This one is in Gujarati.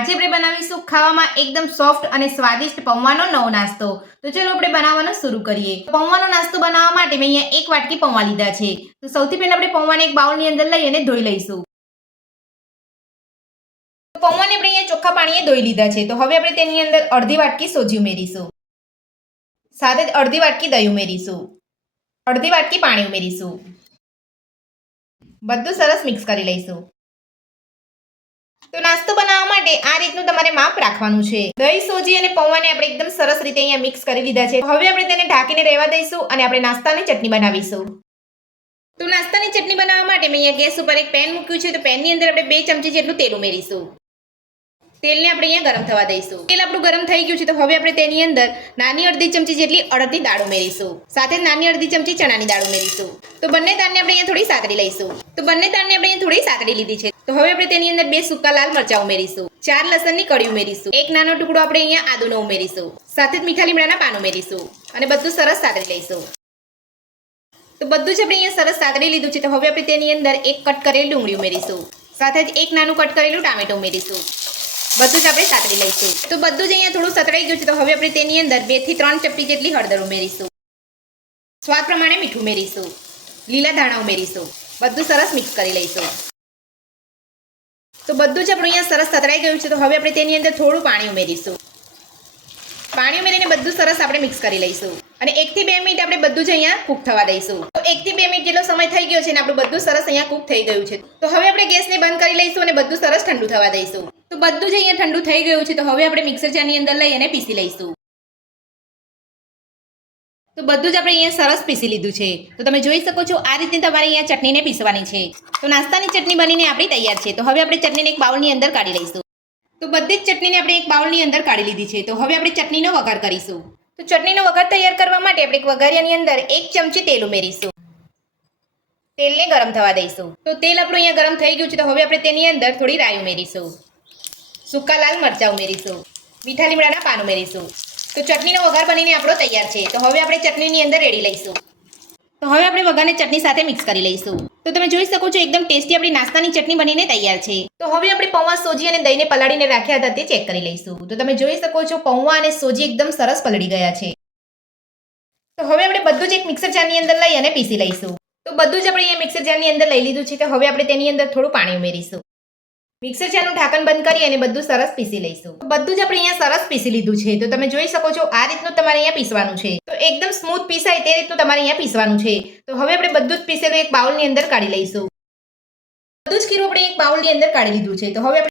આજે આપણે બનાવીશું ખાવામાં એકદમ સોફ્ટ અને સ્વાદિષ્ટ પૌવાનો નવો નાસ્તો. તો ચલો આપણે બનાવવાનું શરૂ કરીએ. પૌવાનો નાસ્તો બનાવવા માટે મેં અહીંયા એક વાટકી પૌવા લીધા છે. તો સૌથી પહેલા આપણે પૌવાને એક બાઉલની અંદર લઈ અને ધોઈ લઈશું. પૌવાને આપણે અહીંયા ચોખ્ખા પાણીએ ધોઈ લીધા છે. તો હવે આપણે તેની અંદર અડધી વાટકી સોજી ઉમેરીશું. સાથે જ અડધી વાટકી દહીં ઉમેરીશું. અડધી વાટકી પાણી ઉમેરીશું. બધું સરસ મિક્સ કરી લઈશું. તો નાસ્તો બનાવવા માટે આ રીતનું તમારે માપ રાખવાનું છે. દહીં, સોજી અને પૌવાને આપણે એકદમ સરસ રીતે અહીંયા મિક્સ કરી લીધા છે. હવે આપણે તેને ઢાંકીને રહેવા દઈશું અને આપણે નાસ્તાની ચટણી બનાવીશું. તો નાસ્તાની ચટણી બનાવવા માટે મેં અહીંયા ગેસ ઉપર એક પેન મૂક્યું છે. તો પેનની અંદર આપણે 2 ચમચી જેટલું તેલ ઉમેરીશું. તેલને આપણે અહીંયા ગરમ થવા દઈશું. તેલ આપણું ગરમ થઈ ગયું છે. તો હવે આપણે તેની અંદર નાની અડધી ચમચી જેટલી અડદની દાળ ઉમેરીશું. સાથે નાની અડધી ચમચી ચણાની દાળ ઉમેરીશું. તો બંને દાળને આપણે અહીંયા થોડી સાતળી લઈશું. તો બંને દાળને આપણે અહીંયા થોડી સાતળી લીધી છે. તો હવે આપણે તેની અંદર 2 સૂકા લાલ મરચાં ઉમેરીશું. 4 લસણની કળી ઉમેરીશું. એક નાનો ટુકડો આપણે અહીંયા આદુનો ઉમેરીશું. સાથે જ મીઠા લીમડાના પાન ઉમેરીશું અને બધું સરસ સાતળી લઈશું. તો બધું જ આપણે અહીંયા સરસ સાતળી લીધું છે. તો હવે આપણે તેની અંદર એક કટ કરેલી ડુંગળી ઉમેરીશું. સાથે જ એક નાનું કટ કરેલું ટામેટું ઉમેરીશું. બધું જ આપણે સાતળી લઈશું. તો બધું જ અહીંયા થોડું સતળાઈ ગયું છે. તો હવે આપણે તેની અંદર 2 થી 3 ચપટી જેટલી હળદર ઉમેરીશું. સ્વાદ પ્રમાણે મીઠું ઉમેરીશું. લીલા ધાણા ઉમેરીશું. બધું સરસ મિક્સ કરી લઈશું. તો બધું જ આપણું અહીંયા સરસ સતળાઈ ગયું છે. તો હવે આપણે તેની અંદર થોડું પાણી ઉમેરીશું. પાણી ઉમેરીને બધું સરસ આપણે મિક્સ કરી લઈશું અને 1 થી 2 મિનિટ આપણે બધું જ અહીંયા કૂક થવા દઈશું. તો 1 થી 2 મિનિટ જેટલો સમય થઈ ગયો છે અને આપણું બધું સરસ અહીંયા કૂક થઈ ગયું છે. તો હવે આપણે ગેસને બંધ કરી લઈશું અને બધું સરસ ઠંડુ થવા દઈશું. તો બધું જ અહીંયા ઠંડુ થઈ ગયું છે. તો હવે આપણે મિક્સર જારની અંદર લઈ અને પીસી લઈશું. તો બધું જ આપણે અહીંયા સરસ પીસી લીધું છે. તો તમે જોઈ શકો છો આ રીતે તમારે અહીંયા ચટણીને પીસવાની છે. તો નાસ્તાની ચટણી બનીને આપણી તૈયાર છે. તો હવે આપણે ચટણીને એક બાઉલની અંદર કાઢી લઈશું. તો બધી જ ચટણીને આપણે એક બાઉલની અંદર કાઢી લીધી છે. તો હવે આપણે ચટણીનો વઘાર કરીશું. તો ચટણીનો વઘાર તૈયાર કરવા માટે આપણે એક વઘારિયાની અંદર 1 ચમચી તેલ ઉમેરીશું. તેલને ગરમ થવા દઈશું. તો તેલ આપણું અહીંયા ગરમ થઈ ગયું છે. તો હવે આપણે તેની અંદર થોડી રાઈ ઉમેરીશું. સૂકા લાલ મરચાં ઉમેરીશું. મીઠા લીમડાના પાન ઉમેરીશું. તો ચટણીનો વઘાર બનીને આપણો તૈયાર છે. તો હવે આપણે ચટણીની અંદર રેડી લઈશું. તો હવે આપણે વઘારને ચટણી સાથે મિક્સ કરી લઈશું. તો તમે જોઈ શકો છો એકદમ ટેસ્ટી આપણી નાસ્તાની ચટણી બનીને તૈયાર છે. તો હવે આપણે પૌવા, સોજી અને દહીંને પલાળીને રાખ્યા હતા તે ચેક કરી લઈશું. તો તમે જોઈ શકો છો પૌવા અને સોજી એકદમ સરસ પલળી ગયા છે. તો હવે આપણે બધું જ એક મિક્સર જારની અંદર લઈ અને પીસી લઈશું. તો બધું જ આપણે અહીંયા મિક્સર જારની અંદર લઈ લીધું છે. તો હવે આપણે તેની અંદર થોડું પાણી ઉમેરીશું. મિક્સર જારનું ઢાંકણ બંધ કરી અને બધું સરસ પીસી લઈશું. બધું જ આપણે અહીંયા સરસ પીસી લીધું છે. તો તમે જોઈ શકો છો આ રીતનું તમારે અહીંયા પીસવાનું છે. તો એકદમ સ્મૂથ પીસાય તે રીતનું તમારે અહીંયા પીસવાનું છે. તો હવે આપણે બધું જ પીસેલું એક બાઉલની અંદર કાઢી લઈશું. બધું જ ખીરું આપણે એક બાઉલની અંદર કાઢી લીધું છે. તો હવે